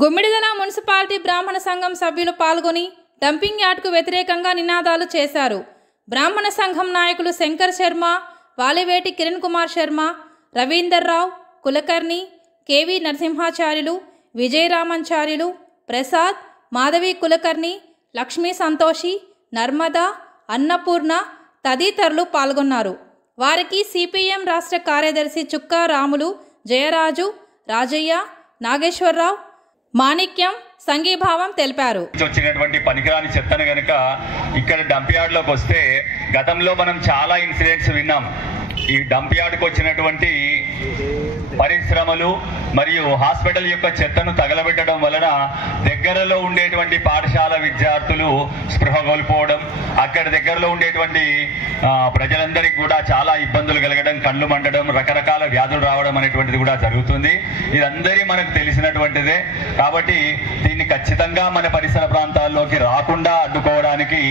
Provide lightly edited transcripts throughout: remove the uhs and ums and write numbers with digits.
Gummadidala municipality బ్రాహ్మణ సంఘం సభ్యులు పాల్గొని డంపింగ్ యార్డ్కు వ్యతిరేకంగా నినాదాలు చేశారు. బ్రాహ్మణ సంఘం నాయకులు శంకర్ శర్మ, వాలివేటి కిరణ్ కుమార్ శర్మ, రవీందర్ రావు, కులకర్ణి, కేవి నరసింహాచార్యులు, విజయరామాచార్యులు, ప్రసాద్, మాధవి కులకర్ణి, లక్ష్మీ సంతోషి, నర్మదా, అన్నపూర్ణ తదితరులు పాల్గొన్నారు. వారికి సిపిఎం రాష్ట్ర కార్యదర్శి చుక్కా రాములు, జయరాజు, రాజయ్య, నాగేశ్వరరావు, మాణిక్యం సంఘీభావం తెలిపారు. వచ్చినటువంటి పనికిరాని చెత్తను గనక ఇక్కడ డంప్ యార్డ్లోకి వస్తే గతంలో మనం చాలా ఇన్సిడెంట్స్ విన్నాం. ఈ డంప్ యార్డ్కి వచ్చినటువంటి పరిశ్రమలు మరియు హాస్పిటల్ యొక్క చెత్తను తగలబెట్టడం వలన దగ్గరలో ఉండేటువంటి పాఠశాల విద్యార్థులు స్పృహ కోల్పోవడం, అక్కడ దగ్గరలో ఉండేటువంటి ప్రజలందరికీ కూడా చాలా ఇబ్బందులు కలగడం, కళ్ళు మండడం, రకరకాల వ్యాధులు రావడం అనేటువంటిది కూడా జరుగుతుంది. ఇదందరి మనకు తెలిసినటువంటిదే. కాబట్టి దీన్ని ఖచ్చితంగా మన పరిసర ప్రాంతాల్లోకి రాకుండా అడ్డుకోవడానికి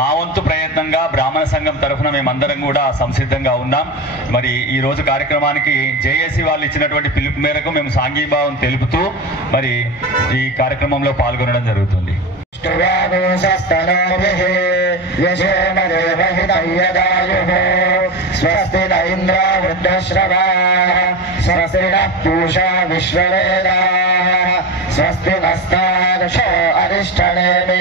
మా వంతు ప్రయత్నంగా బ్రాహ్మణ సంఘం తరఫున మేమందరం కూడా సంసిద్ధంగా ఉన్నాం. మరి ఈ రోజు కార్యక్రమానికి జేఏసీ వాళ్ళు ఇచ్చినటువంటి పిలుపు మేరకు మేము సాంఘీభావం తెలుపుతూ మరి ఈ కార్యక్రమంలో పాల్గొనడం జరుగుతుంది. స్వస్తి ఇంద్ర వృద్ధశ్రవా స్వస్తి పూషా విశ్వవేదా స్వస్తి నస్తాదశో అరిష్టనేమి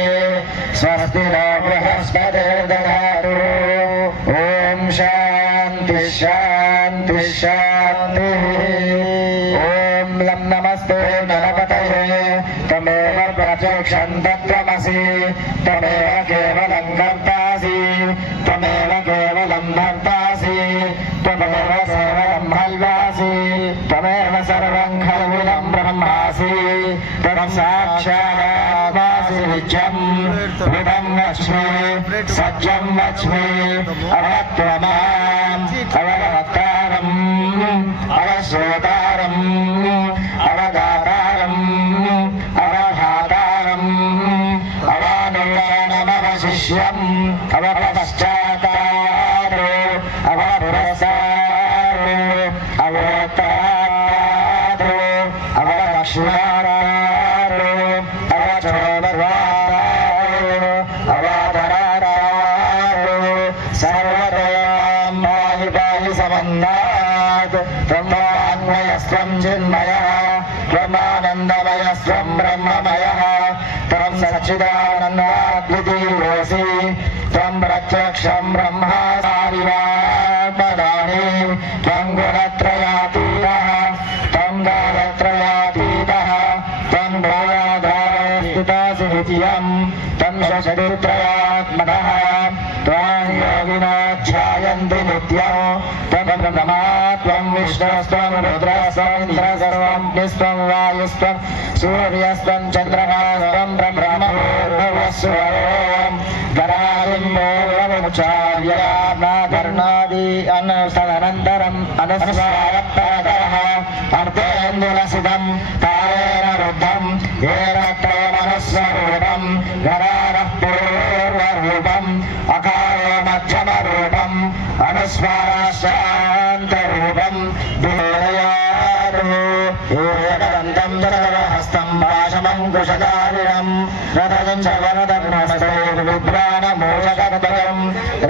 స్వస్తి బృహస్పతిర్దధాతు. ఓం శాంతి శాంతి శాంతి. ఓం లం నమస్తే గణపతయే తమేవ ప్రత్యక్షం తత్వమసి తమేవ కేవలం కర్తాసి తమేవ కేవలం భర్తాసి త్వమేవ సర్వం హల్వాసి త్వమేవ సర్వం ఖల్విదం బ్రహ్మాసి త్వం సాక్షాదాత్మాసి నిత్యం హృదం వచ్మి సత్యం వచ్మి అవత్వమాం అవవక్తారం అవశ్రోతారం అవగాతారం అవధాతారం అవానుయానమవశిష్యం అవపశ్చాతారో అవపురసారో అవోత్తారో అవలక్ష్మారో అవచోదర్వారో అవధరారో సర్వదయాం మాయి పాయి సమన్నాత్ బ్రహ్మాన్మయస్త్వం చిన్మయః బ్రహ్మానందమయస్త్వం బ్రహ్మమయః త్వం సచ్చిదానందాద్వితీయోసి త్వం ప్రత్యక్షం బ్రహ్మాసారివాత్మనాని త్వం గుణత్రయాతీతః త్వం కాలత్రయాతీతః త్వం భూయాధారస్థితాసి నిత్యం త్వం శరీరత్రయాత్మనః త్వం యోగినో ధ్యాయంతి నిత్యం త్వం బ్రహ్మా త్వం విష్ణుస్త్వం రుద్రస్త్వం ఇంద్రः సర్వం నిస్త్వం వాయుస్త్వం సూర్యస్త్వం చంద్రమాస్త్వం బ్రహ్మోర్భువస్వరం గరాదిర్మోర్వముచార్యానాధర్ణాది అనుసదనంతరం అనుస్వారప్రదః అర్ధేందులసిదం తారేణ రుద్ధం ఏన త్రయమనుస్వరూపం గరారః పూర్వరూపం అకారో మధ్యమరూపం అనుస్వారాశాంతరూపం ఏకదంతం జలహస్తం భాషమం కుశదారిణం రథం చవనధర్మస్తైర్విభ్రాణమోషకర్తయం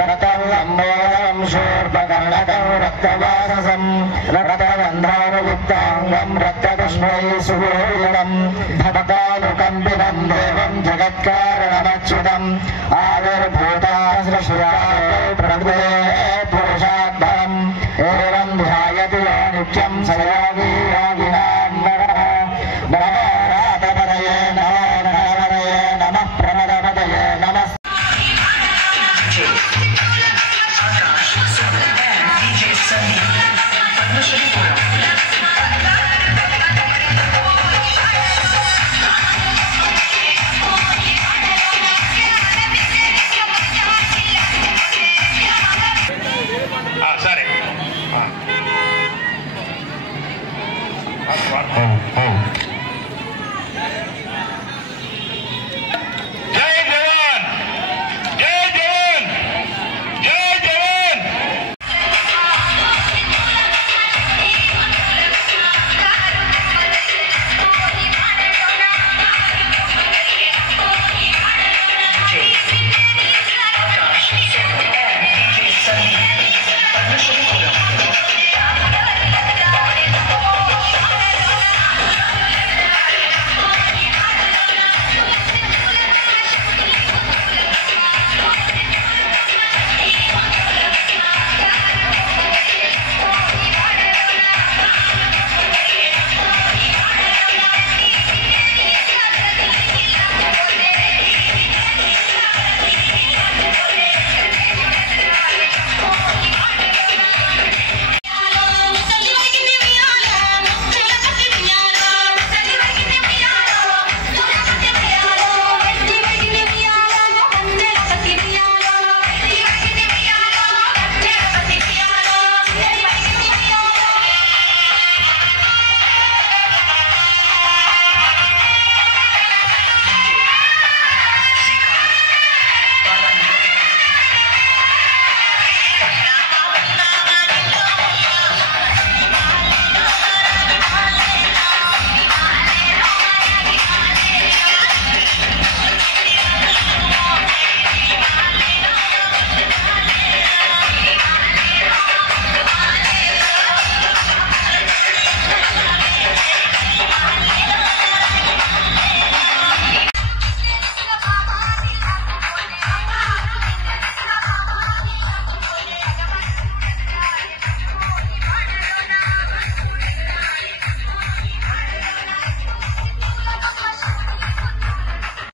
రథం లంబోదరం శూర్పకర్ణకం రక్తవాససం రక్తగంధానుయుక్తాంగం రక్తకృష్ణై సుగోళం భక్తానుకంపితం దేవం జగత్కారణమచ్యుతం ఆవిర్భూతా సృష్ట్యా